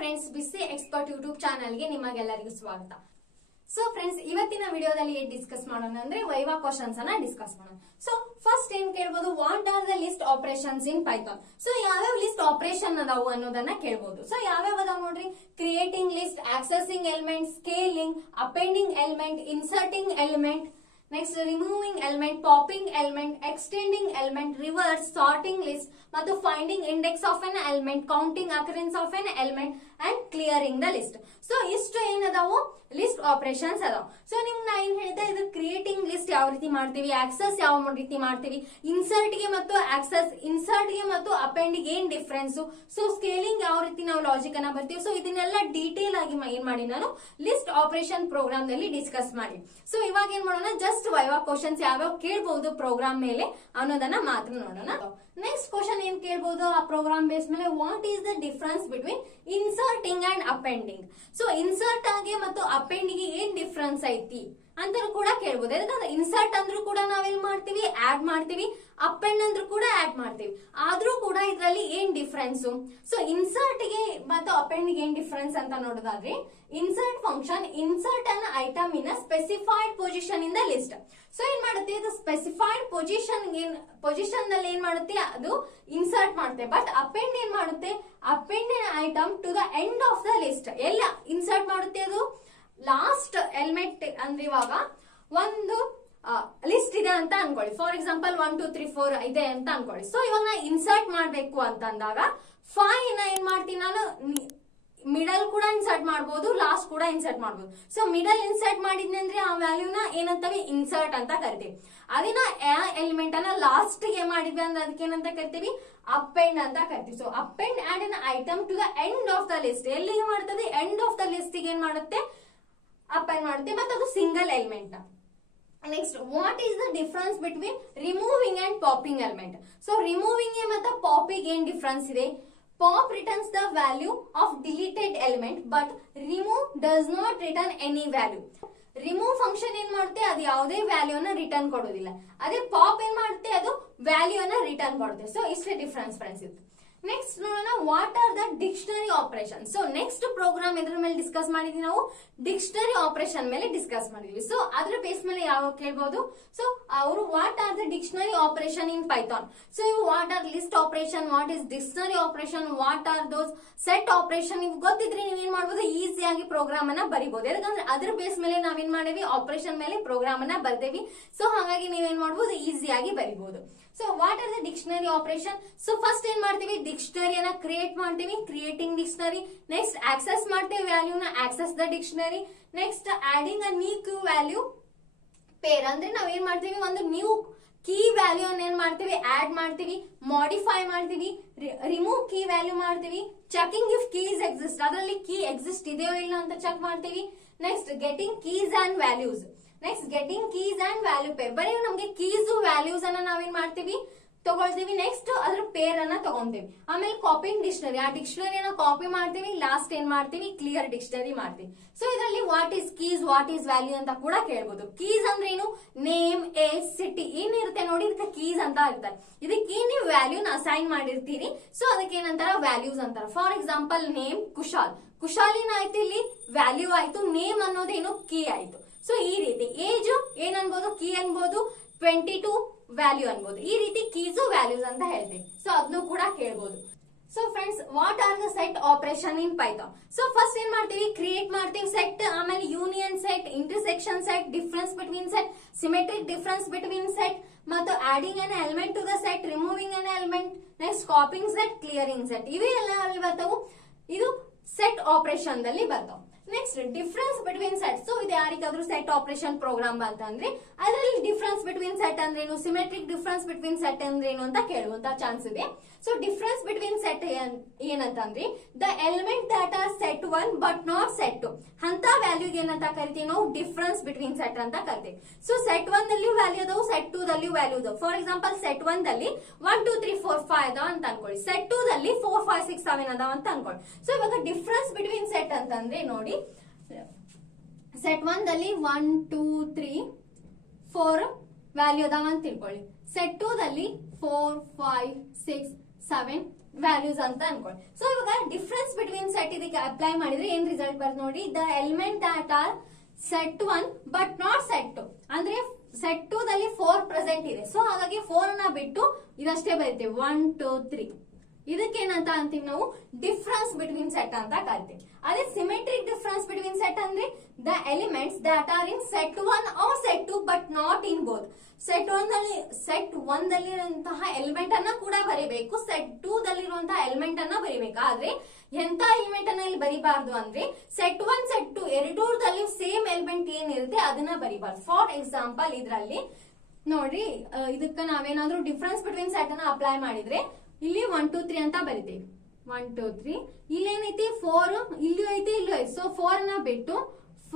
Friends, ಬಿಸಿ expert YouTube ಚಾನಲ್ಗೆ ನಿಮಗೆಲ್ಲರಿಗೂ ಸ್ವಾಗತ. ಸೊ ಫ್ರೆಂಡ್ಸ್, ಇವತ್ತಿನ ವಿಡಿಯೋದಲ್ಲಿ ಏನ್ ಡಿಸ್ಕಸ್ ಮಾಡೋಣ ಅಂದ್ರೆ ವೈವಾ ಕ್ವಶನ್ಸ್ ಅನ್ನ ಡಿಸ್ಕಸ್ ಮಾಡೋಣ. ಸೊ ಫಸ್ಟ್ ಏನ್ ಕೇಳ್ಬೋದು, what are the list operations in Python. So ಯಾವ್ಯಾವ ಲಿಸ್ಟ್ ಆಪರೇಷನ್ ಅದಾವು ಅನ್ನೋದನ್ನ ಕೇಳ್ಬೋದು. ಸೊ ಯಾವ್ಯಾವ ಅದಾವ ನೋಡ್ರಿ, creating list, accessing element, scaling, appending element, inserting element, next removing element, popping element, extending element, reverse, sorting list ಮತ್ತು finding index of an element, counting occurrence of an element and clearing the list. So ಇಷ್ಟು ಏನದಾವು list operations ಅದಾವ. So ನಿಮ್ಗೆ ನಾ ಏನ್ ಹೇಳಿದೆ, ಇದು creating list ಯಾವ ರೀತಿ ಮಾಡ್ತೀವಿ, ಆಕ್ಸೆಸ್ ಯಾವ ರೀತಿ ಮಾಡ್ತೀವಿ, ಇನ್ಸರ್ಟ್ ಗೆ ಮತ್ತು ಆಕ್ಸೆಸ್, ಇನ್ಸರ್ಟ್ ಗೆ ಮತ್ತು ಅಪೆಂಡ್ ಗೆ ಏನ್ ಡಿಫ್ರೆನ್ಸ್, ಸೊ ಸ್ಕೇಲಿಂಗ್ ಯಾವ ರೀತಿ ನಾವು ಲಾಜಿಕ್ ಅನ್ನ ಬರ್ತೀವಿ. ಸೊ ಇದನ್ನೆಲ್ಲ ಡೀಟೇಲ್ ಆಗಿ ಏನ್ ಮಾಡಿ ನಾನು ಲಿಸ್ಟ್ ಆಪರೇಷನ್ ಪ್ರೋಗ್ರಾಮ್ ನಲ್ಲಿ ಡಿಸ್ಕಸ್ ಮಾಡಿ. ಸೊ ಇವಾಗ ಏನ್ ಮಾಡೋಣ, ಜಸ್ಟ್ ವೈವಾ ಕ್ವಶನ್ಸ್ ಯಾವ್ಯಾವ ಕೇಳ್ಬಹುದು ಪ್ರೋಗ್ರಾಮ್ ಮೇಲೆ ಅನ್ನೋದನ್ನ ಮಾತ್ರ ನೋಡೋಣ. ನೆಕ್ಸ್ಟ್ ಕ್ವಶನ್ ಏನ್ ಕೇಳ್ಬಹುದು ಆ ಪ್ರೋಗ್ರಾಮ್ ಬೇಸ್ ಮೇಲೆ, what is the difference between inserting and appending. So insert ಆಗಿ ಮತ್ತು ಅಪೆಂಡ್ ಗೆ ಏನ್ ಡಿಫರೆನ್ಸ್ ಐತಿ ಅಂತ ಕೂಡ ಕೇಳ್ಬೋದು. ಯಾಕಂದ್ರೆ ಇನ್ಸರ್ಟ್ ಅಂದ್ರೂ ಕೂಡ ನಾವೇನ್ ಮಾಡ್ತೀವಿ, ಆಡ್ ಮಾಡ್ತೀವಿ, ಅಪೆಂಡ್ ಅಂದ್ರೂ ಕೂಡ ಆಡ್ ಮಾಡ್ತೀವಿ. ಆದ್ರೂ ಕೂಡ ಇದ್ರಲ್ಲಿ ಏನ್ ಡಿಫರೆನ್ಸ್. ಸೊ ಇನ್ಸರ್ಟ್ ಗೆ ಮತ್ತು ಅಪೆಂಡ್ ಗೆ ಏನ್ ಡಿಫರೆನ್ಸ್ ಅಂತ ನೋಡೋದಾದ್ರೆ, insert function insert an item in specified position in the list. So ಏನ್ ಮಾಡುತ್ತೆ, ಇದು ಸ್ಪೆಸಿಫೈಡ್ ಪೊಸಿಷನ್ ನಲ್ಲಿ ಏನ್ ಮಾಡುತ್ತೆ, ಅದು ಇನ್ಸರ್ಟ್ ಮಾಡುತ್ತೆ. ಬಟ್ ಅಪೆಂಡ್ ಏನ್ ಮಾಡುತ್ತೆ, append item to the end of the list. ಎಲ್ಲ ಇನ್ಸರ್ಟ್ ಮಾಡುತ್ತೆ, ಅದು ಲಾಸ್ಟ್ ಎಲಿಮೆಂಟ್. ಅಂದ್ರೆ ಇವಾಗ ಒಂದು ಲಿಸ್ಟ್ ಇದೆ ಅಂತ ಅನ್ಕೊಳ್ಳಿ, ಫಾರ್ ಎಕ್ಸಾಂಪಲ್ 1 2 3 4 ಇದೆ ಅಂತ ಅನ್ಕೊಳ್ಳಿ. ಸೊ ಇವಾಗ ನಾ ಇನ್ಸರ್ಟ್ ಮಾಡ್ಬೇಕು ಅಂತ ಅಂದಾಗ 5 ನ ಏನ್ ಮಾಡ್ತೀನಿ ನಾನು, ಮಿಡಲ್ ಕೂಡ ಇನ್ಸರ್ಟ್ ಮಾಡಬಹುದು, ಲಾಸ್ಟ್ ಕೂಡ ಇನ್ಸರ್ಟ್ ಮಾಡಬಹುದು. ಸೊ ಮಿಡಲ್ ಇನ್ಸರ್ಟ್ ಮಾಡಿದ್ನಂದ್ರೆ ಆ ವ್ಯಾಲ್ಯೂನ ಏನಂತವಿ, ಇನ್ಸರ್ಟ್ ಅಂತ ಕರಿತೀವಿ. ಅದನ್ನ ಎಲಿಮೆಂಟ್ ಅನ್ನ ಲಾಸ್ಟ್ ಗೆ ಮಾಡಿದ್ವಿ ಅಂದ್ರೆ ಅದಕ್ಕೆ ಏನಂತ ಕರಿತೀವಿ, ಅಪೆಂಡ್ ಅಂತ ಕರಿತೀವಿ. So append add an item to the end of the list. ಎಲ್ಲಿಗೆ ಮಾಡ್ತದೆ, ಎಂಡ್ ಆಫ್ ದ ಲಿಸ್ಟ್ ಗೆ ಏನ್ ಮಾಡುತ್ತೆ, ಅಪೆಂಡ್ ಮಾಡುತ್ತೆ, ಮತ್ತೆ ಅದು single element. Next, what is the difference between removing and popping element. So removing ಮತ್ತೆ ಪಾಪಿಂಗ್ ಏನ್ ಡಿಫರೆನ್ಸ್ ಇದೆ, pop returns the value of deleted element but remove does not return any value. Remove function ಏನ್ ಮಾಡುತ್ತೆ, ಅದು ಯಾವುದೇ value ಅನ್ನ return ಕೊಡೋದಿಲ್ಲ. ಅದೇ ಪಾಪ್ ಏನ್ ಮಾಡುತ್ತೆ, ಅದು ವ್ಯಾಲ್ಯೂ ಅನ್ನ ರಿಟರ್ನ್ ಕೊಡುತ್ತೆ. ಸೊ ಇಷ್ಟೇ ಡಿಫರೆನ್ಸ್ ಫ್ರೆಂಡ್ಸ್ ಇತ್ತು. ನೆಕ್ಸ್ಟ್ ನೋಡೋಣ, what are the dictionary operation. So next program ಎದ್ರ ಮೇಲೆ ಡಿಸ್ಕಸ್ ಮಾಡಿದ್ವಿ, ನಾವು ಡಿಕ್ಷನರಿ ಆಪರೇಷನ್ ಮೇಲೆ ಡಿಸ್ಕಸ್ ಮಾಡಿದ್ವಿ. ಸೊ ಅದ್ರ ಬೇಸ್ ಮೇಲೆ ಯಾವ ಕೇಳಬಹುದು. ಸೊ ಅವರು what are the dictionary operation in Python. So ಇವು what are list operation, what is dictionary operation, what are those set operation. ಇವ್ ಗೊತ್ತಿದ್ರೆ ನೀವೇನ್ ಮಾಡಬಹುದು, ಈಸಿಯಾಗಿ ಪ್ರೋಗ್ರಾಮ್ ಅನ್ನ ಬರಿಬಹುದು. ಯಾಕಂದ್ರೆ ಅದ್ರ ಬೇಸ್ ಮೇಲೆ ನಾವೇನ್ ಮಾಡೇವಿ, ಆಪರೇಷನ್ ಮೇಲೆ ಪ್ರೋಗ್ರಾಮ್ ಅನ್ನ ಬರ್ದೇವಿ. ಸೊ ಹಾಗಾಗಿ ನೀವೇನ್ ಮಾಡಬಹುದು, ಈಸಿಯಾಗಿ ಬರಿಬಹುದು. So what are the dictionary operation. So first ಏನ್ ಮಾಡ್ತೀವಿ, ಡಿಕ್ಷನರಿಯನ್ನ ಕ್ರಿಯೇಟ್ ಮಾಡ್ತೀವಿ, ಕ್ರಿಯೇಟಿಂಗ್ ಡಿಕ್ಷನರಿ. ನೆಕ್ಸ್ಟ್ ಆಕ್ಸೆಸ್ ಮಾಡ್ತೀವಿ ವ್ಯಾಲ್ಯೂನ, access the dictionary. Next adding a new key value pair. ಅಂದ್ರೆ ನಾವ್ ಏನ್ ಮಾಡ್ತೀವಿ, ಒಂದು ನ್ಯೂ ಕೀ ವ್ಯಾಲ್ಯೂ ಅನ್ನ ಏನ್ ಮಾಡ್ತೀವಿ, ಆಡ್ ಮಾಡ್ತೀವಿ, ಮಾಡಿಫೈ ಮಾಡ್ತೀವಿ, ರಿಮೂವ್ ಕೀ ವ್ಯಾಲ್ಯೂ ಮಾಡ್ತೀವಿ, ಚೆಕಿಂಗ್ ಇಫ್ ಕೀಸ್ ಎಕ್ಸಿಸ್ಟ್, ಅದರಲ್ಲಿ ಕೀ ಎಕ್ಸಿಸ್ಟ್ ಇದೆಯೋ ಇಲ್ಲ ಅಂತ ಚೆಕ್ ಮಾಡ್ತೀವಿ. Next getting keys and values. Next getting keys and value pair. ಬರೀ ನಮ್ಗೆ ಕೀಸ್ ವ್ಯಾಲ್ಯೂಸ್ ಅನ್ನ ನಾವೇನ್ ಮಾಡ್ತೀವಿ, ತಗೊಳ್ತೀವಿ. ನೆಕ್ಸ್ಟ್ ಅದ್ರ ಪೇರ್ ಅನ್ನ ತಗೊಂತೀವಿ. ಆಮೇಲೆ ಕಾಪಿಂಗ್ ಡಿಕ್ಷನರಿ, ಆ ಡಿಕ್ಷನರಿಯನ್ನ ಕಾಪಿ ಮಾಡ್ತೀವಿ. ಲಾಸ್ಟ್ ಏನ್ ಮಾಡ್ತೀವಿ, ಕ್ಲಿಯರ್ ಡಿಕ್ಷನರಿ ಮಾಡ್ತೀವಿ. ಸೊ ಇದರಲ್ಲಿ what is keys, what is value ಅಂತ ಕೂಡ ಕೇಳ್ಬೋದು. ಕೀಸ್ ಅಂದ್ರೆ ಏನು, ನೇಮ್, ಏಜ್, ಸಿಟಿ ಏನಿರುತ್ತೆ ನೋಡಿ, ಇದಕ್ಕೆ ಕೀಸ್ ಅಂತ ಇರ್ತಾರೆ. ಇದಕ್ಕೆ ನೀವು ವ್ಯಾಲ್ಯೂನ ಅಸೈನ್ ಮಾಡಿರ್ತೀರಿ. ಸೊ ಅದಕ್ಕೆ ಏನಂತಾರ, ವ್ಯಾಲ್ಯೂಸ್ ಅಂತಾರ. ಫಾರ್ ಎಕ್ಸಾಂಪಲ್ ನೇಮ್ ಕುಶಾಲ್, ಕುಶಾಲಿನ ಆಯ್ತು, ಇಲ್ಲಿ ವ್ಯಾಲ್ಯೂ ಆಯ್ತು. ನೇಮ್ ಅನ್ನೋದೇನು, ಕೀ ಆಯ್ತು. ಸೊ ಈ ರೀತಿ ಏಜ್ ಏನ್ ಅನ್ಬೋದು, ಕೀ ಅನ್ಬೋದು. 22 ವ್ಯಾಲ್ಯೂ ಅನ್ಬೋದು. ಈ ರೀತಿ ಕೀಸು ವ್ಯಾಲ್ಯೂಸ್ ಅಂತ ಹೇಳ್ತೀವಿ. ಸೊ ಅದನ್ನು ಕೂಡ ಕೇಳ್ಬೋದು. So friends, what are the set operation in Python. So first ಏನ್ ಮಾಡ್ತೀವಿ, ಕ್ರಿಯೇಟ್ ಮಾಡ್ತೀವಿ ಸೆಟ್, ಆಮೇಲೆ union set, intersection set, difference between set, symmetric difference between set, ಮತ್ತು adding an element to the set, removing an element, next copying set, clearing set. ಇವೆಲ್ಲ ಅಲ್ಲಿ ಬರ್ತಾವು, ಇದು set operation ದಲ್ಲಿ ಬರ್ತಾವ. Next difference between set. So ಇದು ಯಾರಿಗಾದ್ರೂ set operation program ಅಂತಂದ್ರೆ ಅದರಲ್ಲಿ ಡಿಫರೆನ್ಸ್ ಬಿಟ್ವೀನ್ ಸೆಟ್ ಅಂದ್ರೇನು, ಸಿಮೆಟ್ರಿಕ್ ಡಿಫರೆನ್ಸ್ ಬಿಟ್ವೀನ್ ಸೆಟ್ ಅಂದ್ರೇನು ಅಂತ ಕೇಳುವಂತ ಚಾನ್ಸ್ ಇದೆ. ಸೊ ಡಿಫರೆನ್ಸ್ ಬಿಟ್ವೀನ್ ಸೆಟ್ ಏನಂತಂದ್ರೆ, the element that are set 1 but not set 2 ಅಂತ ವ್ಯಾಲ್ಯೂಗೆ ಏನಂತ ಕರಿತೀವಿ ನಾವು, ಡಿಫರೆನ್ಸ್ ಬಿಟ್ವೀನ್ ಸೆಟ್ ಅಂತ ಕರಿತೀವಿ. ಸೊ ಸೆಟ್ 1 ದಲ್ಲಿ ವ್ಯಾಲ್ಯೂ ಅದಾವು, ಸೆಟ್ 2 ದಲ್ಲಿ ವ್ಯಾಲ್ಯೂ ಅದಾವು. ಫಾರ್ ಎಕ್ಸಾಂಪಲ್ ಸೆಟ್ 1 ದಲ್ಲಿ 1 2 3 4 5 ಅದಾವ ಅಂತ ಅನ್ಕೊಳ್ಳಿ. ಸೆಟ್ 2 ದಲ್ಲಿ 4 5 6 7 ಅದಾವ ಅಂತ ಅನ್ಕೊಳ್ಳಿ. ಸೊ ಇವಾಗ ಡಿಫರೆನ್ಸ್ ಬಿಟ್ವೀನ್ ಸೆಟ್ ಅಂತಂದ್ರೆ ನೋಡಿ, ಸೆಟ್ 1 ದಲ್ಲಿ 1 2 3 4 ವ್ಯಾಲ್ಯೂ ಅದಾವ ಅಂತ ತಿಳ್ಕೊಳ್ಳಿ. ಸೆಟ್ 2 ದಲ್ಲಿ 4 5 6 7 ವ್ಯಾಲ್ಯೂಸ್ ಅಂತ ಅನ್ಕೊಳ್ಳಿ. ಸೊ ಇವಾಗ ಡಿಫ್ರೆನ್ಸ್ ಬಿಟ್ವೀನ್ ಸೆಟ್ ಇದಕ್ಕೆ ಅಪ್ಲೈ ಮಾಡಿದ್ರೆ ಏನ್ ರಿಸಲ್ಟ್ ಬರ್ತದೆ ನೋಡಿ. The element that are set 1 but not set 2 ಅಂದ್ರೆ ಸೆಟ್ 2 ದಲ್ಲಿ 4 ಪ್ರೆಸೆಂಟ್ ಇದೆ. ಸೊ ಹಾಗಾಗಿ 4 ನ ಬಿಟ್ಟು ಇದಷ್ಟೇ ಬರೀತೇವೆ 1 2 3. ಇದಕ್ಕೇನಂತ ಅಂತೀವಿ ನಾವು ಡಿಫ್ರೆನ್ಸ್ ಬಿಟ್ವೀನ್ ಸೆಟ್ ಅಂತ ಕರಿತೀವಿ. ಅದೇ ಸಿಮೆಟ್ರಿಕ್ ಡಿಫ್ರೆನ್ಸ್ ಬಿಟ್ವೀನ್ ಸೆಟ್ ಅಂದ್ರೆ the elements that are in set 1 or set 2 but not in both. Set 1 ದಲ್ಲಿರುವಂತಹ ಎಲಿಮೆಂಟ್ ಅನ್ನ ಕೂಡ ಬರೀಬೇಕು, ಸೆಟ್ 2 ದಲ್ಲಿರುವಂತಹ ಎಲಿಮೆಂಟ್ ಅನ್ನ ಬರೀಬೇಕು. ಆದ್ರೆ ಎಂತ ಎಲಿಮೆಂಟ್ ಅನ್ನ ಇಲ್ಲಿ ಬರೀಬಾರ್ದು ಅಂದ್ರೆ ಸೆಟ್ 1 ಸೆಟ್ 2 ಎರಡೂರಲ್ಲಿ ಸೇಮ್ ಎಲಿಮೆಂಟ್ ಏನಿರುತ್ತೆ ಅದನ್ನ ಬರೀಬಾರ್ದು. ಫಾರ್ ಎಕ್ಸಾಂಪಲ್ ಇದ್ರಲ್ಲಿ ನೋಡ್ರಿ, ಇದಕ್ಕ ನಾವೇನಾದ್ರೂ ಡಿಫ್ರೆನ್ಸ್ ಬಿಟ್ವೀನ್ ಸೆಟ್ ಅನ್ನ ಅಪ್ಲೈ ಮಾಡಿದ್ರೆ ಇಲ್ಲಿ 1 2 3 ಅಂತ ಬರಿತೇವೆ. 1 2 3 ಇಲ್ಲೇನೈತಿ 4 ಇಲ್ಲೂ ಐತಿ ಇಲ್ಲೂ ಐತಿ. ಸೊ 4 ನ ಬಿಟ್ಟು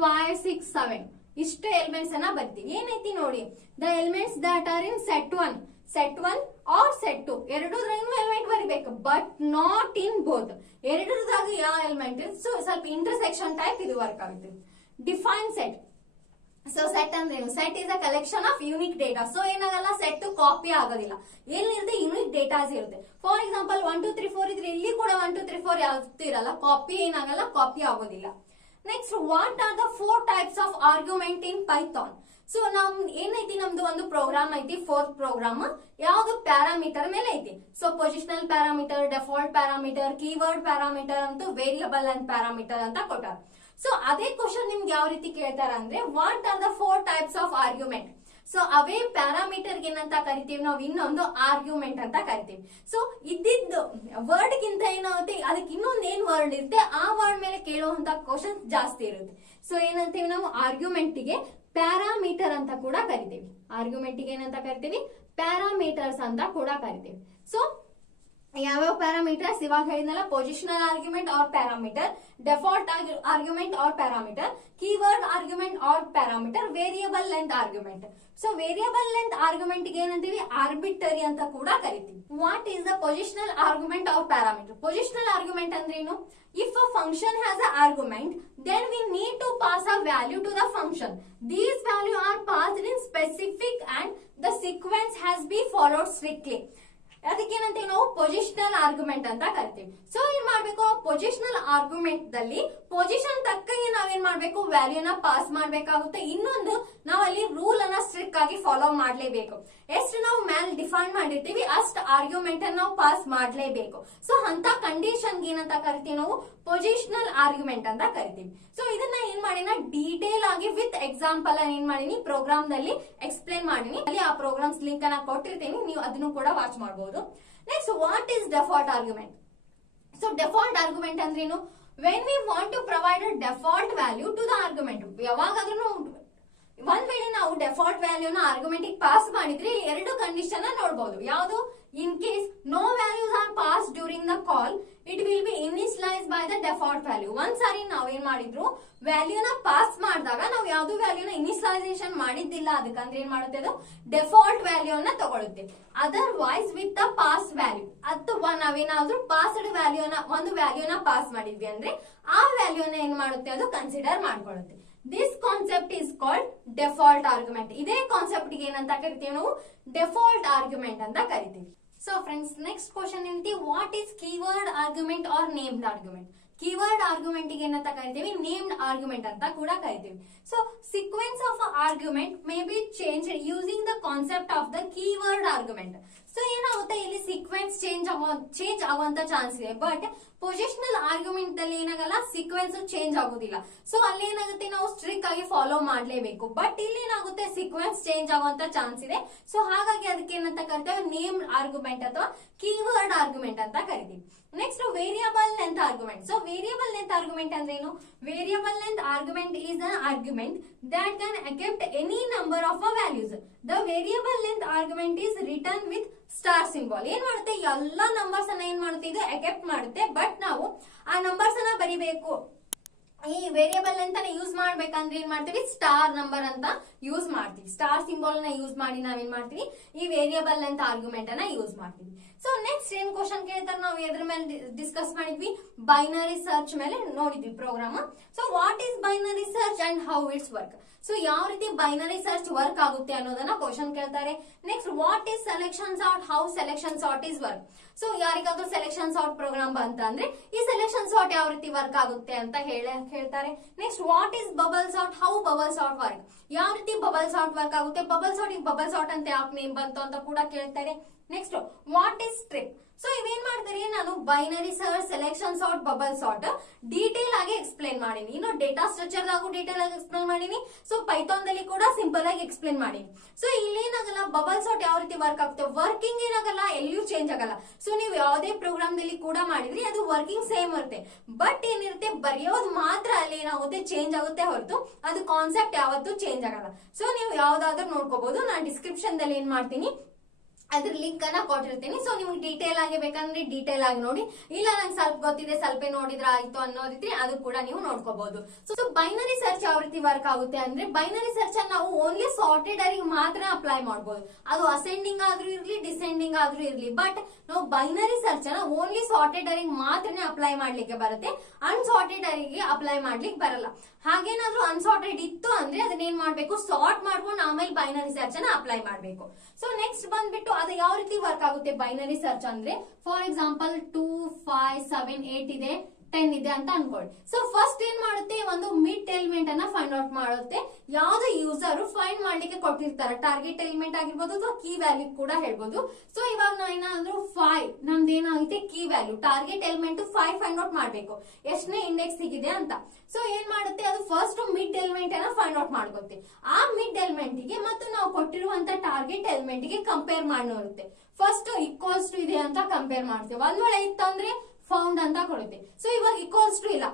5 6 7 ಇಷ್ಟು ಎಲಿಮೆಂಟ್ಸ್ ಅನ್ನ ಬರ್ತೀವಿ. ಏನೈತಿ ನೋಡಿ, the elements that are in set 1 or set 2 ಎರಡೂದ್ರಾಗೂ ಎಲಿಮೆಂಟ್ ಬರಿಬೇಕು ಬಟ್ ನಾಟ್ ಇನ್ ಬೋತ್. ಎರಡರದಾಗ ಯಾವ ಎಲಿಮೆಂಟ್ ಇದೆ. ಸೊ ಸ್ವಲ್ಪ ಇಂಟರ್ಸೆಕ್ಷನ್ ಟೈಪ್ ಇದು ವರ್ಕ್ ಆಗುತ್ತೆ. Define set. ಸೊ ಸೆಟ್ ಅಂದ್ರೆ ಏನು? Set is a collection of unique data. So ಏನಾಗಲ್ಲ, ಸೆಟ್ ಕಾಪಿ ಆಗೋದಿಲ್ಲ. ಏನಿರುತ್ತೆ, ಯೂನಿಕ್ ಡೇಟಾಸ್ ಇರುತ್ತೆ. ಫಾರ್ ಎಕ್ಸಾಂಪಲ್ 1 2 3 4 ಇದ್ರೆ ಇಲ್ಲಿ ಕೂಡ 1 2 3 4 ಯಾವ್ದು ಇರಲ್ಲ, ಕಾಪಿ ಏನಾಗಲ್ಲ, ಕಾಪಿ ಆಗೋದಿಲ್ಲ. Next, what are the 4 types of argument in Python? So ನಮ್ ಏನೈತಿ, ನಮ್ದು ಒಂದು ಪ್ರೋಗ್ರಾಮ್ ಐತಿ, 4th ಪ್ರೋಗ್ರಾಮ್. ಯಾವ್ದು ಪ್ಯಾರಾಮೀಟರ್ ಮೇಲೆ ಐತಿ. So positional parameter, default parameter, keyword parameter ಅಂತೂ ವೇರಿಯಬಲ್ ಅಂಡ್ ಪ್ಯಾರಾಮೀಟರ್ ಅಂತ ಕೊಟ್ಟಾರ. ಸೊ ಅದೇ ಕ್ವಶನ್ ನಿಮ್ಗೆ ಯಾವ ರೀತಿ ಕೇಳ್ತಾರ ಅಂದ್ರೆ what are the 4 types of argument. So away parameter ಏನಂತ ಕರಿತೀವಿ ನಾವು, ಇನ್ನೊಂದು ಆರ್ಗ್ಯುಮೆಂಟ್ ಅಂತ ಕರಿತೀವಿ. ಸೊ ಇದ್ದಿದ್ದು ವರ್ಡ್ ಗಿಂತ ಏನಾಗುತ್ತೆ, ಅದಕ್ಕೆ ಇನ್ನೊಂದು ಏನ್ ವರ್ಡ್ ಇರುತ್ತೆ ಆ ವರ್ಡ್ ಮೇಲೆ ಕೇಳುವಂತ ಕ್ವಶನ್ ಜಾಸ್ತಿ ಇರುತ್ತೆ. ಸೊ ಏನಂತೀವಿ ನಾವು, ಆರ್ಗ್ಯುಮೆಂಟ್ ಗೆ ಪ್ಯಾರಾಮೀಟರ್ ಅಂತ ಕೂಡ ಕರಿತೀವಿ. ಆರ್ಗ್ಯುಮೆಂಟ್ ಗೆ ಏನಂತ ಕರಿತೀವಿ, ಪ್ಯಾರಾಮೀಟರ್ಸ್ ಅಂತ ಕೂಡ ಕರಿತೀವಿ. ಸೊ ಯಾವ್ಯಾವ ಪ್ಯಾರಾಮೀಟರ್ಸ್ ಇವಾಗ ಹೇಳಿದ್ನಲ್ಲ, positional argument or parameter, default argument or parameter, keyword argument or parameter, variable length argument. So variable length argument ಗೆ ಏನಂತೀವಿ, ಆರ್ಬಿಟರಿ ಅಂತ ಕೂಡ ಕರಿತೀವಿ. What is the positional argument or parameter? Positional argument ಅಂದ್ರೆ ಏನು? If a function has an argument, then we need to pass a value to the function. These values are passed in specific and the sequence has been followed strictly. ಅದಕ್ಕೇನಂತೀವಿ ನಾವು, positional argument ಅಂತ ಕರಿತೀವಿ. So ಏನ್ ಮಾಡ್ಬೇಕು, positional argument ದಲ್ಲಿ position ತಕ್ಕಂಗೆ ನಾವೇನ್ ಮಾಡ್ಬೇಕು, ವ್ಯಾಲ್ಯೂನ pass ಮಾಡ್ಬೇಕಾಗುತ್ತೆ. ಇನ್ನೊಂದು, ನಾವು ಅಲ್ಲಿ ರೂಲ್ ಅನ್ನ ಸ್ಟ್ರಿಕ್ಟ್ ಆಗಿ ಫಾಲೋ ಮಾಡ್ಲೇಬೇಕು. ಎಷ್ಟು ನಾವು ಮ್ಯಾಲ್ ಡಿಫೈನ್ ಮಾಡಿರ್ತೀವಿ ಅಷ್ಟು ಆರ್ಗ್ಯುಮೆಂಟ್ ಅನ್ನ ನಾವು ಪಾಸ್ ಮಾಡ್ಲೇಬೇಕು. ಸೊ ಅಂತ ಕಂಡೀಷನ್ ಏನಂತ ಕರಿತೀವಿ ನಾವು, ಪೊಸಿಷನಲ್ ಆರ್ಗ್ಯುಮೆಂಟ್ ಅಂತ ಕರಿತೀವಿ. ಸೊ ಇದನ್ನ ಏನ್ ಮಾಡಿನ ಡೀಟೇಲ್ ಆಗಿ ವಿತ್ ಎಕ್ಸಾಂಪಲ್ ಏನ್ ಮಾಡಿನಿ, ಪ್ರೋಗ್ರಾಮ್ ದಲ್ಲಿ ಎಕ್ಸ್ಪ್ಲೇನ್ ಮಾಡಿನಿ. ಅಲ್ಲಿ ಆ ಪ್ರೋಗ್ರಾಮ್ಸ್ ಲಿಂಕ್ ಅನ್ನ ಕೊಟ್ಟಿರ್ತೀನಿ, ನೀವು ಅದನ್ನು ಕೂಡ ವಾಚ್ ಮಾಡಬಹುದು. Next, what is default argument? So default argument ಅಂದ್ರೇನು? When we want to provide a default value to the argument. ಯಾವಾಗಾದ್ರೂ ಒಂದ್ ವೇಳೆ ನಾವು ಡೆಫಾಲ್ಟ್ ವ್ಯಾಲ್ಯೂನ ಆರ್ಗ್ಯುಮೆಂಟ್ ಪಾಸ್ ಮಾಡಿದ್ರೆ ಎರಡು ಕಂಡೀಷನ್ ನೋಡಬಹುದು. ಯಾವುದು? In case no values are pass during the call, it will be initialise by the default value. ಒಂದ್ಸಾರಿ ನಾವೇನ್ ಮಾಡಿದ್ರು, ವ್ಯಾಲ್ಯೂನ ಪಾಸ್ ಮಾಡಿದಾಗ ನಾವು ಯಾವ್ದು ವ್ಯಾಲ್ಯೂನ ಇನಿಷಿಯಲೈಸೇಷನ್ ಮಾಡಿದ್ದಿಲ್ಲ, ಅದಕ್ಕಂದ್ರೆ ಏನ್ ಮಾಡುತ್ತೆ, ಅದು ಡೆಫಾಲ್ಟ್ ವ್ಯಾಲ್ಯೂನ ತಗೊಳುತ್ತೆ. Otherwise with the pass value, ಅಥವಾ ನಾವೇನಾದ್ರೂ ಪಾಸ್ಡ್ ವ್ಯಾಲ್ಯೂನ ಒಂದು ವ್ಯಾಲ್ಯೂನ ಪಾಸ್ ಮಾಡಿದ್ವಿ ಅಂದ್ರೆ ಆ ವ್ಯಾಲ್ಯೂನ ಏನ್ ಮಾಡುತ್ತೆ, ಅದು ಕನ್ಸಿಡರ್ ಮಾಡ್ಕೊಳ್ಳುತ್ತೆ. This concept is called default argument. ಇದೇ ಕಾನ್ಸೆಪ್ಟ್ ಏನಂತ ಕರಿತೀವಿ ನಾವು, ಡೆಫಾಲ್ಟ್ ಆರ್ಗ್ಯುಮೆಂಟ್ ಅಂತ ಕರಿತೀವಿ. ಸೊ ಫ್ರೆಂಡ್ಸ್, ನೆಕ್ಸ್ಟ್ ಕ್ವಶನ್ ಏನಂತಿ, what is keyword argument or named argument? Keyword argument ಏನಂತ ಕರಿತೀವಿ, ನೇಮ್ಡ್ ಆರ್ಗ್ಯುಮೆಂಟ್ ಅಂತ ಕೂಡ ಕರಿತೀವಿ. So sequence of argument may be change using the concept of the keyword argument. So ಏನಾಗುತ್ತೆ, ಇಲ್ಲಿ ಸೀಕ್ವೆನ್ಸ್ ಚೇಂಜ್ ಆಗುವಂತ chance ಇದೆ. ಬಟ್ ಪೊಸಿಷನಲ್ ಆರ್ಗ್ಯುಮೆಂಟ್ ದಲ್ಲಿ ಏನಾಗಲ್ಲ, ಸೀಕ್ವೆನ್ಸ್ ಚೇಂಜ್ ಆಗೋದಿಲ್ಲ. ಸೊ ಅಲ್ಲಿ ಏನಾಗುತ್ತೆ, ನಾವು ಸ್ಟ್ರಿಕ್ಟ್ ಆಗಿ ಫಾಲೋ ಮಾಡ್ಲೇಬೇಕು. ಬಟ್ ಇಲ್ಲಿ ಏನಾಗುತ್ತೆ, ಸೀಕ್ವೆನ್ಸ್ ಚೇಂಜ್ ಆಗುವಂತ ಚಾನ್ಸ್ ಇದೆ. ಸೊ ಹಾಗಾಗಿ ಅದಕ್ಕೆ ಏನಂತ ಕರಿತೇವೆ, ನೇಮ್ಡ್ ಆರ್ಗ್ಯುಮೆಂಟ್ ಅಥವಾ ಕೀವರ್ಡ್ ಆರ್ಗ್ಯುಮೆಂಟ್ ಅಂತ ಕರಿತೀವಿ. Next, variable length argument. So variable length argument ಅಂದ್ರೆ ಏನು? Variable length argument is an argument that can accept any number of values. The variable length argument is written with star symbol. ಏನ್ ಮಾಡುತ್ತೆ, ಎಲ್ಲಾ numbers ಅನ್ನ ಏನ್ ಮಾಡುತ್ತೆ, ಇದು accept ಮಾಡುತ್ತೆ. ಬಟ್ ನಾವು ಆ ನಂಬರ್ಸ್ ಅನ್ನ ಬರಿಬೇಕು, ಈ ವೇರಿಯಬಲ್ ಅಂತ ಯೂಸ್ ಮಾಡ್ಬೇಕಂದ್ರೆ ಏನ್ ಮಾಡ್ತೀವಿ, ಸ್ಟಾರ್ ನಂಬರ್ ಅಂತ ಯೂಸ್ ಮಾಡ್ತೀವಿ. ಸ್ಟಾರ್ ಸಿಂಬಲ್ ನ ಯೂಸ್ ಮಾಡಿ ನಾವೇನ್ ಮಾಡ್ತೀವಿ, ಈ ವೇರಿಯಬಲ್ ಅಂತ ಆರ್ಗ್ಯುಮೆಂಟ್ ಅನ್ನ ಯೂಸ್ ಮಾಡ್ತೀವಿ. ಸೊ ನೆಕ್ಸ್ಟ್ ಏನ್ ಕ್ವಶನ್ ಕೇಳ್ತಾರೆ, ನಾವು ಎದ್ರ ಮೇಲೆ ಡಿಸ್ಕಸ್ ಮಾಡಿದ್ವಿ, ಬೈನರಿ ಸರ್ಚ್ ಮೇಲೆ ನೋಡಿದ್ವಿ program. So what is binary search and how it's work? So ಯಾವ ರೀತಿ ಬೈನರಿ ಸರ್ಚ್ ವರ್ಕ್ ಆಗುತ್ತೆ ಅನ್ನೋದನ್ನ ಕ್ವಶನ್ ಕೇಳ್ತಾರೆ. Next, what is selection sort, how selection sort is work? So ಯಾರಿಗಾದ್ರೂ ಸೆಲೆಕ್ಷನ್ ಸಾರ್ಟ್ ಪ್ರೋಗ್ರಾಮ್ ಬಂತ ಅಂದ್ರೆ ಈ ಸೆಲೆಕ್ಷನ್ ಸಾರ್ಟ್ ಯಾವ ರೀತಿ ವರ್ಕ್ ಆಗುತ್ತೆ ಅಂತ ಹೇಳ್ತಾರೆ. Next what is bubble sort, how bubble sort work, ಯಾವ ರೀತಿ ಬಬಲ್ ಸಾರ್ಟ್ ವರ್ಕ್ ಆಗುತ್ತೆ, ಬಬಲ್ ಸಾರ್ಟ್ ಬಬಲ್ ಸಾರ್ಟ್ ಅಂತ ಯಾಕೆ ನೇಮ್ ಬಂತು ಅಂತ ಕೂಡ ಕೇಳ್ತಾರೆ. Next what is strip. So ಇವೇನ್ ಮಾಡ್ತಾರೆ, ನಾನು binary search, selection sort, bubble sort detail ಆಗಿ ಎಕ್ಸ್ಪ್ಲೇನ್ ಮಾಡೀನಿ. ಇನ್ನು ಡೇಟಾ ಸ್ಟ್ರಕ್ಚರ್ ದಾಗೂ ಡೀಟೇಲ್ ಆಗಿ ಎಕ್ಸ್ಪ್ಲೇನ್ ಮಾಡೀನಿ. ಸೊ ಪೈಥಾನ್ ದಲ್ಲಿ ಕೂಡ ಸಿಂಪಲ್ ಆಗಿ ಎಕ್ಸ್ಪ್ಲೇನ್ ಮಾಡೀನಿ. ಸೊ ಇಲ್ಲೇನಾಗಲ್ಲ, ಬಬಲ್ ಸಾರ್ಟ್ ಯಾವ ರೀತಿ ವರ್ಕ್ ಆಗುತ್ತೆ, ವರ್ಕಿಂಗ್ ಏನಾಗಲ್ಲ, ಎಲ್ಲಿಯೂ ಚೇಂಜ್ ಆಗಲ್ಲ. ಸೊ ನೀವು ಯಾವುದೇ ಪ್ರೋಗ್ರಾಮ್ ದಲ್ಲಿ ಕೂಡ ಮಾಡಿದ್ರಿ ಅದು ವರ್ಕಿಂಗ್ ಸೇಮ್ ಇರುತ್ತೆ. ಬಟ್ ಏನಿರುತ್ತೆ, ಬರೆಯೋದು ಮಾತ್ರ ಅಲ್ಲಿ ಏನಾಗುತ್ತೆ, ಚೇಂಜ್ ಆಗುತ್ತೆ ಹೊರತು ಅದು ಕಾನ್ಸೆಪ್ಟ್ ಯಾವತ್ತೂ ಚೇಂಜ್ ಆಗಲ್ಲ. ಸೊ ನೀವು ಯಾವ್ದಾದ್ರು ನೋಡ್ಕೋಬಹುದು. ನಾನು ಡಿಸ್ಕ್ರಿಪ್ಷನ್ ದಲ್ಲಿ ಏನ್ ಮಾಡ್ತೀನಿ, ಅದ್ರ ಲಿಂಕ್ ಅನ್ನ ಕೊಟ್ಟಿರ್ತೀನಿ. ಸೊ ನಿಮ್ಗೆ ಡೀಟೇಲ್ ಆಗಿ ಬೇಕಂದ್ರೆ ಡೀಟೇಲ್ ಆಗಿ ನೋಡಿ, ಇಲ್ಲ ನಂಗೆ ಸ್ವಲ್ಪ ಗೊತ್ತಿದೆ ಸ್ವಲ್ಪ ನೋಡಿದ್ರೆ ಆಯ್ತು ಅನ್ನೋದಿದ್ರೆ ಅದು ಕೂಡ ನೀವು ನೋಡ್ಕೋಬಹುದು. ಸೊ ಬೈನರಿ ಸರ್ಚ್ ಯಾವ ರೀತಿ ವರ್ಕ್ ಆಗುತ್ತೆ ಅಂದ್ರೆ, ಬೈನರಿ ಸರ್ಚ್ ಅನ್ನ ನಾವು ಓನ್ಲಿ ಸಾರ್ಟೆಡ್ ಅರಿಗೆ ಮಾತ್ರ ಅಪ್ಲೈ ಮಾಡಬಹುದು. ಅದು ಅಸೆಂಡಿಂಗ್ ಆದ್ರೂ ಇರ್ಲಿ, ಡಿಸೆಂಡಿಂಗ್ ಆದ್ರೂ ಇರ್ಲಿ. ಬಟ್ ನಾವು ಬೈನರಿ ಸರ್ಚ್ ಅನ್ನ ಓನ್ಲಿ ಸಾರ್ಟೆಡ್ ಅರಿಗೆ ಮಾತ್ರನೇ ಅಪ್ಲೈ ಮಾಡ್ಲಿಕ್ಕೆ ಬರುತ್ತೆ, ಅನ್ಸಾರ್ಟೆಡ್ ಅರಿಗೆ ಅಪ್ಲೈ ಮಾಡ್ಲಿಕ್ಕೆ ಬರಲ್ಲ. ಹಾಗೇನಾದ್ರೂ ಅನ್ಸಾರ್ಟೆಡ್ ಇತ್ತು ಅಂದ್ರೆ ಅದನ್ನೇನ್ ಮಾಡ್ಬೇಕು, ಸಾರ್ಟ್ ಮಾಡ್ಕೊಂಡು ಆಮೇಲೆ ಬೈನರಿ ಸರ್ಚ್ ಅನ್ನ ಅಪ್ಲೈ ಮಾಡ್ಬೇಕು. ಸೊ ನೆಕ್ಸ್ಟ್ ಬಂದ್ಬಿಟ್ಟು ಅದು ಯಾವ ರೀತಿ ವರ್ಕ್ ಆಗುತ್ತೆ ಬೈನರಿ ಸರ್ಚ್ ಅಂದ್ರೆ, ಫಾರ್ ಎಕ್ಸಾಂಪಲ್ 2, 5, 7, 8 ಇದೆ, 10 ಇದೆ ಅಂತ ಅನ್ಕೊಳ್ಳಿ. ಸೊ ಫಸ್ಟ್ ಏನ್ ಮಾಡುತ್ತೆ, ಒಂದು ಮಿಡ್ ಎಲಿಮೆಂಟ್ ಅನ್ನ ಫೈಂಡ್ ಔಟ್ ಮಾಡುತ್ತೆ. ಯಾವ್ದು ಯೂಸರ್ ಫೈಂಡ್ ಮಾಡ್ಲಿಕ್ಕೆ ಕೊಟ್ಟಿರ್ತಾರೆ, ಟಾರ್ಗೆಟ್ ಎಲಿಮೆಂಟ್ ಆಗಿರ್ಬೋದು ಅಥವಾ ಕೀ ವ್ಯಾಲ್ಯೂ ಕೂಡ ಹೇಳ್ಬೋದು. ಸೊ ಇವಾಗ ನಾ ಏನಾದ್ರು 5 ನಮ್ದು ಏನಾಗುತ್ತೆ, key value target element 5 find out ಮಾಡ್ಬೇಕು, ಎಷ್ಟನೇ ಇಂಡೆಕ್ಸ್ ಸಿಗಿದೆ ಅಂತ. ಸೊ ಏನ್ ಮಾಡುತ್ತೆ, ಅದು ಫಸ್ಟ್ ಮಿಡ್ ಎಲಿಮೆಂಟ್ ಅನ್ನ ಫೈಂಡ್ ಔಟ್ ಮಾಡ್ಕೊತ್ತೆ. ಆ ಮಿಡ್ ಎಲಿಮೆಂಟ್ ಗೆ ಮತ್ತು ನಾವು ಕೊಟ್ಟಿರುವಂತ ಟಾರ್ಗೆಟ್ ಎಲಿಮೆಂಟ್ ಗೆ ಕಂಪೇರ್ ಮಾಡಿ ನೋಡುತ್ತೆ. ಫಸ್ಟ್ ಈಕ್ವಲ್ಸ್ ಟು ಇದೆ ಅಂತ ಕಂಪೇರ್ ಮಾಡ್ತೇವೆ. ಒಂದ್ ವೇಳೆ ಇತ್ತಂದ್ರೆ ಫೌಂಡ್ ಅಂತ ಕೊಡುತ್ತೆ. ಸೊ ಇವಾಗ ಈಕ್ವಲ್ಸ್ ಟು ಇಲ್ಲ,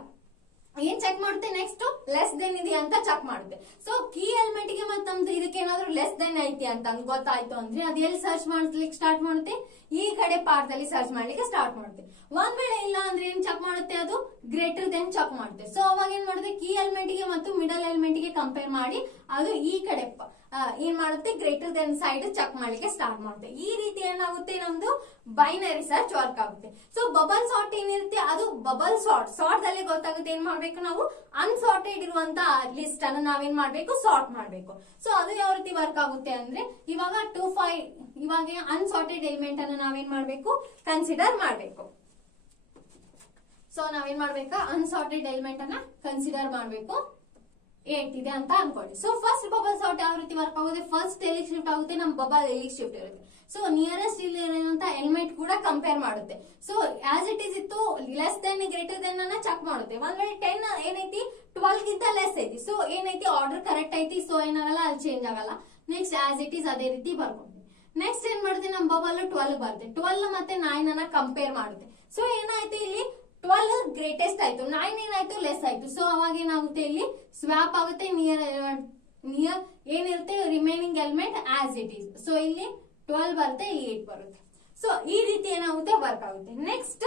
ಏನ್ ಚೆಕ್ ಮಾಡುತ್ತೆ, ನೆಕ್ಸ್ಟ್ ಲೆಸ್ ದೆನ್ ಇದೆಯಾ ಅಂತ ಚೆಕ್ ಮಾಡುತ್ತೆ. ಸೊ ಕೀ ಎಲಿಮೆಂಟ್ ಗೆ ಮತ್ತೆ ನಮ್ದು ಇದಕ್ಕೆ ಏನಾದ್ರು ಲೆಸ್ ದೆನ್ ಐತಿ ಅಂತ ಗೊತ್ತಾಯ್ತು ಅಂದ್ರೆ ಅದು ಎಲ್ಲಿ ಸರ್ಚ್ ಮಾಡ್ಲಿಕ್ಕೆ ಸ್ಟಾರ್ಟ್ ಮಾಡುತ್ತೆ, ಈ ಕಡೆ ಪಾರ್ಟ್ ಅಲ್ಲಿ ಸರ್ಚ್ ಮಾಡ್ಲಿಕ್ಕೆ ಸ್ಟಾರ್ಟ್ ಮಾಡುತ್ತೆ. ಒಂದ್ ವೇಳೆ ಇಲ್ಲ ಅಂದ್ರೆ ಏನ್ ಚೆಕ್ ಮಾಡುತ್ತೆ, ಅದು ಗ್ರೇಟರ್ ದೆನ್ ಚೆಕ್ ಮಾಡುತ್ತೆ. ಸೊ ಅವಾಗ ಏನ್ ಮಾಡುತ್ತೆ, ಕೀ ಎಲಿಮೆಂಟ್ ಗೆ ಮತ್ತು ಮಿಡಲ್ ಎಲಿಮೆಂಟ್ ಗೆ ಕಂಪೇರ್ ಮಾಡಿ ಅದು ಈ ಕಡೆ ಏನ್ ಮಾಡುತ್ತೆ, ಗ್ರೇಟರ್ ದೆನ್ ಸೈಡ್ ಚೆಕ್ ಮಾಡ್ಲಿಕ್ಕೆ ಸ್ಟಾರ್ಟ್ ಮಾಡುತ್ತೆ. ಈ ರೀತಿ ಏನಾಗುತ್ತೆ, ನಮ್ದು ಬೈನರಿ ಸರ್ಚ್ ವರ್ಕ್ ಆಗುತ್ತೆ. ಸೊ ಬಬಲ್ ಸಾರ್ಟ್ ಏನಿರುತ್ತೆ, ಅದು ಬಬಲ್ ಸಾರ್ಟ್ ದಲ್ಲಿ ಗೊತ್ತಾಗುತ್ತೆ ಏನ್ ಮಾಡ್ಬೇಕು, ನಾವು ಅನ್ಸಾರ್ಟೆಡ್ ಇರುವಂತ ಲಿಸ್ಟ್ ಅನ್ನು ನಾವೇನ್ ಮಾಡ್ಬೇಕು, ಸಾರ್ಟ್ ಮಾಡ್ಬೇಕು. ಸೊ ಅದು ಯಾವ ರೀತಿ ವರ್ಕ್ ಆಗುತ್ತೆ ಅಂದ್ರೆ, ಇವಾಗ 2, 5 ಇವಾಗ ಅನ್ಸಾರ್ಟೆಡ್ ಎಲಿಮೆಂಟ್ ಅನ್ನು ನಾವೇನ್ ಮಾಡ್ಬೇಕು, ಕನ್ಸಿಡರ್ ಮಾಡ್ಬೇಕು. ಸೊ ನಾವೇನ್ ಮಾಡ್ಬೇಕು, ಅನ್ಸಾರ್ಟೆಡ್ ಎಲಿಮೆಂಟ್ ಅನ್ನ ಕನ್ಸಿಡರ್ ಮಾಡ್ಬೇಕು. 8 ಇದೆ ಅಂತ ಅನ್ಕೊಳ್ಳಿ. ಸೊ ಫಸ್ಟ್ ಬಬಲ್ ಸಾರ್ಟ್ ಯಾವ ರೀತಿ ವರ್ಕ್ ಆಗುತ್ತೆ, ಫಸ್ಟ್ ಎಲ್ಲಿಗೆ ಶಿಫ್ಟ್ ಆಗುತ್ತೆ, ನಮ್ ಬಬಲ್ ಎಲ್ಲಿಗೆ ಶಿಫ್ಟ್ ಇರುತ್ತೆ. ಸೊ ನಿಯರೆಸ್ಟ್ ಇಲ್ಲಿರುವಂತ ಎಲಿಮೆಂಟ್ ಕೂಡ ಕಂಪೇರ್ ಮಾಡುತ್ತೆ. ಸೊ ಆಸ್ ಇಟ್ ಈಸ್ ಇತ್ತು, ಲೆಸ್ ದೆನ್ ಗ್ರೇಟರ್ ದೆನ್ ಅನ್ನ ಚೆಕ್ ಮಾಡುತ್ತೆ. ಒಂದ್ ವೇಳೆ 10 ಏನೈತಿ 12 ಗಿಂತ ಲೆಸ್ ಐತಿ, ಸೊ ಏನೈತಿ ಆರ್ಡರ್ ಕರೆಕ್ಟ್ ಐತಿ, ಸೊ ಏನಾಗಲ್ಲ, ಅಲ್ಲಿ ಚೇಂಜ್ ಆಗಲ್ಲ. ನೆಕ್ಸ್ಟ್ ಆಸ್ ಇಟ್ ಈಸ್ ಅದೇ ರೀತಿ ಬರ್ಕೊಂಡು ನೆಕ್ಸ್ಟ್ ಏನ್ ಮಾಡುತ್ತೆ, ನಮ್ ಬಬಲ್ 12 ಬರುತ್ತೆ. 12 ಮತ್ತೆ 9 ಅನ್ನ ಕಂಪೇರ್ ಮಾಡುತ್ತೆ. ಸೊ ಏನಾಯ್ತು, ಇಲ್ಲಿ 12 ಗ್ರೇಟೆಸ್ಟ್ ಆಯ್ತು, 9 ಏನಾಯ್ತು, ಲೆಸ್ ಆಯ್ತು. ಸೊ ಅವಾಗ ಏನಾಗುತ್ತೆ, ಇಲ್ಲಿ ಸ್ವಾಪ್ ಆಗುತ್ತೆ, ನಿಯರ್ ಏನಿರುತ್ತೆ remaining element as it is. So ಇಲ್ಲಿ 12 ಬರುತ್ತೆ, ಇಲ್ಲಿ 8 ಬರುತ್ತೆ. ಸೊ ಈ ರೀತಿ ಏನಾಗುತ್ತೆ, ವರ್ಕ್ ಆಗುತ್ತೆ. ನೆಕ್ಸ್ಟ್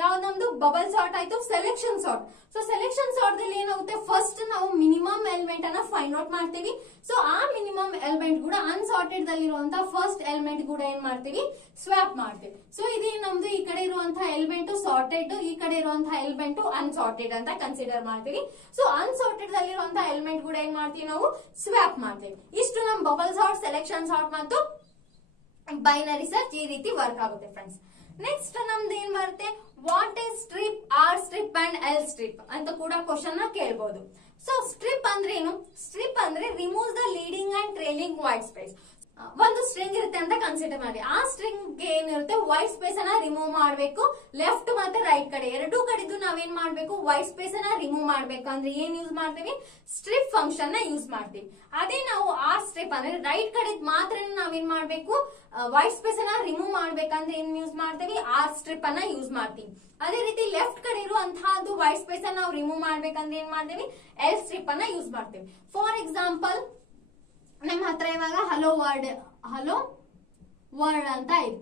ಯಾವ್ದು ನಮ್ದು ಬಬಲ್ ಸಾರ್ಟ್ ಆಯ್ತು, selection sort. So selection sort ದಲ್ಲಿ ಏನಾಗುತ್ತೆ, ಫಸ್ಟ್ ನಾವು ಮಿನಿಮಮ್ ಎಲಿಮೆಂಟ್ ಅನ್ನ ಫೈಂಡ್ ಔಟ್ ಮಾಡ್ತೀವಿ. ಸೊ ಆ ಮಿನಿಮಮ್ ಎಲಿಮೆಂಟ್ ಕೂಡ ಅನ್ಸಾರ್ಟೆಡ್ ದಲ್ಲಿರುವಂತ ಫಸ್ಟ್ ಎಲಿಮೆಂಟ್ ಕೂಡ ಏನ್ ಮಾಡ್ತೀವಿ, ಸ್ವಾಪ್ ಮಾಡ್ತೀವಿ. ಸೊ ಇದೇ ನಮ್ದು ಈ ಕಡೆ ಇರುವಂತಹ ಎಲಿಮೆಂಟ್ ಸಾರ್ಟೆಡ್, ಈ ಕಡೆ ಇರುವಂತಹ ಎಲಿಮೆಂಟ್ ಅನ್ಸಾರ್ಟೆಡ್ ಅಂತ ಕನ್ಸಿಡರ್ ಮಾಡ್ತೀವಿ. ಸೊ ಅನ್ಸಾರ್ಟೆಡ್ ದಲ್ಲಿರುವಂತಹ ಎಲಿಮೆಂಟ್ ಕೂಡ ಏನ್ ಮಾಡ್ತೀವಿ, ನಾವು ಸ್ವಾಪ್ ಮಾಡ್ತೀವಿ. ಇಷ್ಟು ನಮ್ ಬಬಲ್ ಸಾರ್ಟ್, ಸೆಲೆಕ್ಷನ್ ಸಾರ್ಟ್ ಮತ್ತು ಬೈನರಿ ಸರ್ಚ್ ಈ ರೀತಿ ವರ್ಕ್ ಆಗುತ್ತೆ ಫ್ರೆಂಡ್ಸ್. ನೆಕ್ಸ್ಟ್ ನಮ್ದು ಏನ್ ಬರುತ್ತೆ, what is strip, R strip and L strip ಅಂತ ಕೂಡ ಕ್ವಶನ್ ನ ಕೇಳಬಹುದು. ಸೊ ಸ್ಟ್ರಿಪ್ ಅಂದ್ರೆ ಏನು, ಸ್ಟ್ರಿಪ್ ಅಂದ್ರೆ remove the leading and trailing white space. ಒಂದು ಸ್ಟ್ರಿಂಗ್ ಇರುತ್ತೆ ಅಂತ ಕನ್ಸಿಡರ್ ಮಾಡಿ, ಆ ಸ್ಟ್ರಿಂಗ್ ಗೆ ಏನಿರುತ್ತೆ ವೈಟ್ ಸ್ಪೇಸ್ ಅನ್ನ ರಿಮೂವ್ ಮಾಡಬೇಕು. ಲೆಫ್ಟ್ ಮತ್ತೆ ರೈಟ್ ಕಡೆ ಎರಡೂ ಕಡೆದು ನಾವೇನ್ ಮಾಡ್ಬೇಕು, ವೈಟ್ ಸ್ಪೇಸ್ ಅನ್ನ ರಿಮೂವ್ ಮಾಡ್ಬೇಕು. ಅಂದ್ರೆ ಏನ್ ಯೂಸ್ ಮಾಡ್ತೀವಿ, ಸ್ಟ್ರಿಪ್ ಫಂಕ್ಷನ್ ನ ಯೂಸ್ ಮಾಡ್ತೀವಿ. ಅದೇ ನಾವು ಆರ್ ಸ್ಟ್ರಿಪ್ ಅಂದ್ರೆ ರೈಟ್ ಕಡೆ ಮಾತ್ರ ನಾವೇನ್ ಮಾಡ್ಬೇಕು, ವೈಟ್ ಸ್ಪೇಸ್ ಅನ್ನ ರಿಮೂವ್ ಮಾಡ್ಬೇಕಂದ್ರೆ ಏನ್ ಯೂಸ್ ಮಾಡ್ತೀವಿ, ಆರ್ ಸ್ಟ್ರಿಪ್ ಅನ್ನ ಯೂಸ್ ಮಾಡ್ತೀವಿ. ಅದೇ ರೀತಿ ಲೆಫ್ಟ್ ಕಡೆ ಇರುವಂತಹದ್ದು ವೈಟ್ ಸ್ಪೇಸ್ ಅನ್ನ ನಾವು ರಿಮೂವ್ ಮಾಡ್ಬೇಕಂದ್ರೆ ಏನ್ ಮಾಡ್ತೀವಿ, ಎಲ್ ಸ್ಟ್ರಿಪ್ ಅನ್ನ ಯೂಸ್ ಮಾಡ್ತೀವಿ. ಫಾರ್ ಎಕ್ಸಾಂಪಲ್ ನಮ್ಮ ಹತ್ರ ಇವಾಗ ಹಲೋ ವರ್ಡ್ ಅಂತ ಇದೆ,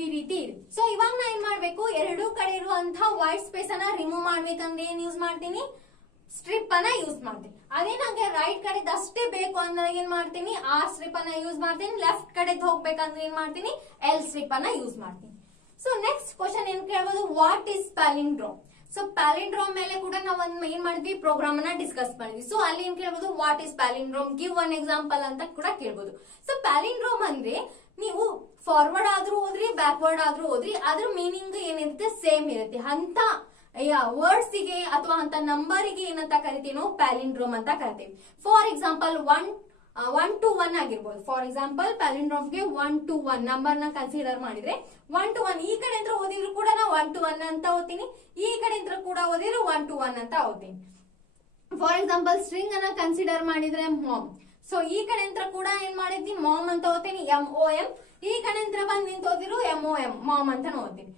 ಈ ರೀತಿ ಇದೆ. ಸೊ ಇವಾಗ ನಾ ಏನ್ ಮಾಡ್ಬೇಕು, ಎರಡೂ ಕಡೆ ಇರುವಂತಹ ವೈಟ್ ಸ್ಪೇಸ್ ಅನ್ನ ರಿಮೂವ್ ಮಾಡ್ಬೇಕಂದ್ರೆ ಏನ್ ಯೂಸ್ ಮಾಡ್ತೀನಿ, ಸ್ಟ್ರಿಪ್ ಅನ್ನ ಯೂಸ್ ಮಾಡ್ತೀನಿ. ಅದೇ ನಂಗೆ ರೈಟ್ ಕಡೆ ಅಷ್ಟೇ ಬೇಕು ಅಂದ್ರೆ ಏನ್ ಮಾಡ್ತೀನಿ, ಆರ್ ಸ್ಟ್ರಿಪ್ ಅನ್ನ ಯೂಸ್ ಮಾಡ್ತೀನಿ. ಲೆಫ್ಟ್ ಕಡೆ ಹೋಗ್ಬೇಕಂದ್ರೆ ಏನ್ ಮಾಡ್ತೀನಿ, ಎಲ್ ಸ್ಟ್ರಿಪ್ ಅನ್ನ ಯೂಸ್ ಮಾಡ್ತೀನಿ. ಸೊ ನೆಕ್ಸ್ಟ್ ಕ್ವಶನ್ ಏನ್ ಕೇಳಬಹುದು, what is spelling draw. So palindrome ಮೇಲೆ ಕೂಡ ನಾವು ಒಂದ್ ಏನ್ ಮಾಡಿದ್ವಿ, ಪ್ರೋಗ್ರಾಮ್ ಅನ್ನ ಡಿಸ್ಕಸ್ ಮಾಡಿದ್ವಿ. ಸೊ ಅಲ್ಲಿ ಏನ್ ಕೇಳ್ಬೋದು, what is palindrome, give one example ಅಂತ ಕೂಡ ಕೇಳ್ಬೋದು. ಸೊ ಪ್ಯಾಲಿಂಡ್ರೋಮ್ ಅಂದ್ರೆ ನೀವು ಫಾರ್ವರ್ಡ್ ಆದ್ರೂ ಓದ್ರಿ, ಬ್ಯಾಕ್ವರ್ಡ್ ಆದ್ರೂ ಓದ್ರಿ, ಅದ್ರ ಮೀನಿಂಗ್ ಏನಿರುತ್ತೆ ಸೇಮ್ ಇರುತ್ತೆ. ಅಂತ ವರ್ಡ್ಸ್ ಗೆ ಅಥವಾ ಅಂತ ನಂಬರ್ ಗೆ ಏನಂತ ಕರಿತೀವಿ ನಾವು, ಪ್ಯಾಲಿಂಡ್ರೋಮ್ ಅಂತ ಕರಿತೀವಿ. ಫಾರ್ ಎಕ್ಸಾಂಪಲ್ 1 to 1 ಆಗಿರ್ಬೋದು. ಫಾರ್ ಎಕ್ಸಾಂಪಲ್ ಪ್ಯಾಲಿಂಡ್ರೋಮ್ ಗೆ 1 to 1 ನಂಬರ್ ನ ಕನ್ಸಿಡರ್ ಮಾಡಿದ್ರೆ 1 to 1 ಈ ಕಡೆ ಅಂತ ಓದಿದ್ರು ಕೂಡ ನಾವು 1 to 1 ಅಂತ ಓದ್ತೀನಿ, ಈ ಕಡೆ ಅಂತ ಕೂಡ ಓದಿದ್ರು 1 to 1 ಅಂತ ಓದ್ತೀನಿ. ಫಾರ್ ಎಕ್ಸಾಂಪಲ್ ಸ್ಟ್ರಿಂಗ್ ಅನ್ನ ಕನ್ಸಿಡರ್ ಮಾಡಿದ್ರೆ ಮಾಮ್, ಸೊ ಈ ಕಡೆ ಅಂತ ಕೂಡ ಏನ್ ಮಾಡಿದ್ವಿ, ಮಾಮ್ ಅಂತ ಓದ್ತೀನಿ, MOM. ಈ ಕಡೆ ಅಂತ ಬಂದ್ ನಿಂತ ಓದಿರು MOM, ಮಾಮ್ ಅಂತ ಓದ್ತೀನಿ.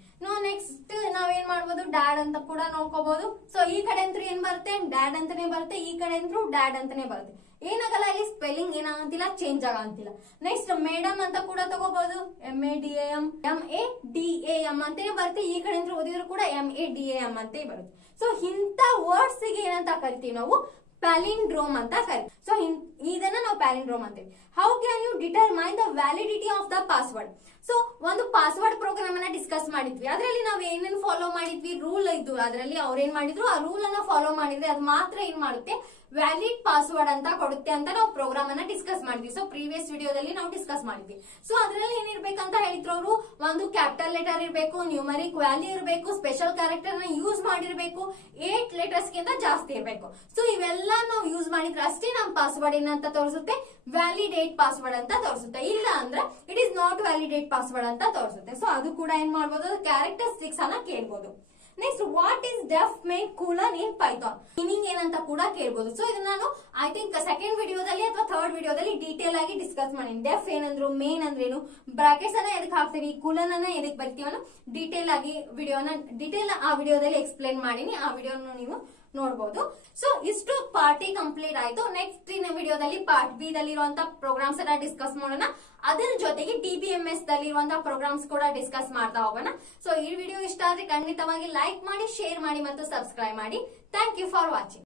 ನೆಕ್ಸ್ಟ್ ನಾವೇನ್ ಮಾಡ್ಬೋದು, ಡ್ಯಾಡ್ ಅಂತ ಕೂಡ ನೋಡ್ಕೋಬಹುದು. ಸೊ ಈ ಕಡೆ ಅಂತ ಏನ್ ಬರುತ್ತೆ, ಡ್ಯಾಡ್ ಅಂತಾನೆ ಬರುತ್ತೆ, ಈ ಕಡೆ ಅಂತೂ ಡ್ಯಾಡ್ ಅಂತಾನೆ ಬರುತ್ತೆ. ಏನಾಗಲ್ಲ, ಇಲ್ಲಿ ಸ್ಪೆಲ್ಲಿಂಗ್ ಏನಾಗಂತಿಲ್ಲ, ಚೇಂಜ್ ಆಗಂತಿಲ್ಲ. ನೆಕ್ಸ್ಟ್ ಮೇಡಮ್ ಅಂತ ಕೂಡ ತಗೋಬಹುದು, MADAM, MADAM ಅಂತಾನೆ ಬರುತ್ತೆ, ಈ ಕಡೆ ಅಂತ ಓದಿದ್ರು ಕೂಡ MADAM ಅಂತ ಬರುತ್ತೆ. ಸೊ ಇಂತ ವರ್ಡ್ಸ್ ಗೆ ಏನಂತ ಕರಿತೀವಿ ನಾವು, ಪ್ಯಾಲಿಂಡ್ರೋಮ್ ಅಂತ ಕರಿತೀವಿ. ಸೊ ಇದನ್ನ ನಾವು ಪ್ಯಾಲಿಂಡ್ರೋಮ್ ಅಂತೀವಿ. How can you determine the validity of the password? So ಒಂದು ಪಾಸ್ವರ್ಡ್ ಪ್ರೋಗ್ರಾಮ್ ಅನ್ನ ಡಿಸ್ಕಸ್ ಮಾಡಿದ್ವಿ. ಅದರಲ್ಲಿ ನಾವು ಏನೇನು ಫಾಲೋ ಮಾಡಿದ್ವಿ, ರೂಲ್ ಇದ್ದು, ಅದರಲ್ಲಿ ಅವ್ರು ಏನ್ ಮಾಡಿದ್ರು, ಆ ರೂಲ್ ಅನ್ನ ಫಾಲೋ ಮಾಡಿದ್ರೆ ಅದು ಮಾತ್ರ ಏನ್ ಮಾಡುತ್ತೆ, ವ್ಯಾಲಿಡ್ ಪಾಸ್ವರ್ಡ್ ಅಂತ ಕೊಡುತ್ತೆ ಅಂತ ನಾವು ಪ್ರೋಗ್ರಾಮ್ ಅನ್ನ ಡಿಸ್ಕಸ್ ಮಾಡಿದ್ವಿ. ಸೊ ಪ್ರೀವಿಯಸ್ ವಿಡಿಯೋದಲ್ಲಿ ನಾವು ಡಿಸ್ಕಸ್ ಮಾಡಿದ್ವಿ. ಸೊ ಅದರಲ್ಲಿ ಏನಿರ್ಬೇಕಂತ ಹೇಳಿದ್ರು ಅವರು, ಒಂದು ಕ್ಯಾಪಿಟಲ್ ಲೆಟರ್ ಇರಬೇಕು, ನ್ಯೂಮರಿಕ್ ವ್ಯಾಲ್ಯೂ ಇರಬೇಕು, ಸ್ಪೆಷಲ್ ಕ್ಯಾರೆಕ್ಟರ್ ನ ಯೂಸ್ ಮಾಡಿರ್ಬೇಕು, 8 ಲೆಟರ್ಸ್ ಗಿಂತ ಜಾಸ್ತಿ ಇರಬೇಕು. ಸೊ ಇವೆಲ್ಲ ನಾವು ಯೂಸ್ ಮಾಡಿದ್ರೆ ಅಷ್ಟೇ ನಮ್ಮ ಪಾಸ್ವರ್ಡ್ ಏನಂತ ತೋರಿಸುತ್ತೆ, ವ್ಯಾಲಿಡೇಟ್ ಪಾಸ್ವರ್ಡ್ ಅಂತ ತೋರಿಸುತ್ತೆ. ಇಲ್ಲ ಅಂದ್ರೆ it is not validate password ಅಂತ ತೋರಿಸುತ್ತೆ. ಸೊ ಅದು ಕೂಡ ಏನ್ ಮಾಡಬಹುದು, ಕ್ಯಾರೆಕ್ಟರಿಸ್ಟಿಕ್ಸ್ ಅನ್ನ ಕೇಳ್ಬೋದು. Next, what is deaf main colon in Python, meaning ಏನಂತ ಕೂಡ ಕೇಳ್ಬೋದು. ಸೊ ಇದನ್ನ ನಾನು ಐ ಥಿಂಕ್ ಸೆಕೆಂಡ್ ವಿಡಿಯೋದಲ್ಲಿ ಅಥವಾ ಥರ್ಡ್ ವಿಡಿಯೋದಲ್ಲಿ ಡೀಟೇಲ್ ಆಗಿ ಡಿಸ್ಕಸ್ ಮಾಡಿನಿ. ಡೆಫ್ ಏನಂದ್ರು, ಮೇನ್ ಅಂದ್ರೇನು, ಬ್ರಾಕೆಟ್ಸ್ ಅನ್ನ ಎದಕ್ ಹಾಕ್ತೀವಿ, ಕೂಲನ್ ಅನ್ನ ಎದಕ್ ಬರ್ತೀವೋ ಡೀಟೇಲ್ ಆಗಿ ಆ ವಿಡಿಯೋದಲ್ಲಿ ಎಕ್ಸ್ಪ್ಲೇನ್ ಮಾಡೀನಿ. ಆ ವಿಡಿಯೋನ ನೀವು ನೋಡಬಹುದು. ಸೊ ಇಷ್ಟು ಪಾರ್ಟಿ ಕಂಪ್ಲೀಟ್ ಆಯ್ತು. ನೆಕ್ಸ್ಟ್ ವಿಡಿಯೋದಲ್ಲಿ ಪಾರ್ಟ್ ಬಿ ದಲ್ಲಿರುವಂತಹ ಪ್ರೋಗ್ರಾಮ್ಸ್ ಅನ್ನ ಡಿಸ್ಕಸ್ ಮಾಡೋಣ. ಅದರ ಜೊತೆಗೆ TBMS ದಲ್ಲಿರುವಂತಹ ಪ್ರೋಗ್ರಾಮ್ಸ್ ಕೂಡ ಡಿಸ್ಕಸ್ ಮಾಡ್ತಾ ಹೋಗೋಣ. ಸೊ ಈ ವಿಡಿಯೋ ಇಷ್ಟ ಆದ್ರೆ ಖಂಡಿತವಾಗಿ ಲೈಕ್ ಮಾಡಿ, ಶೇರ್ ಮಾಡಿ ಮತ್ತು ಸಬ್ಸ್ಕ್ರೈಬ್ ಮಾಡಿ. Thank you for watching.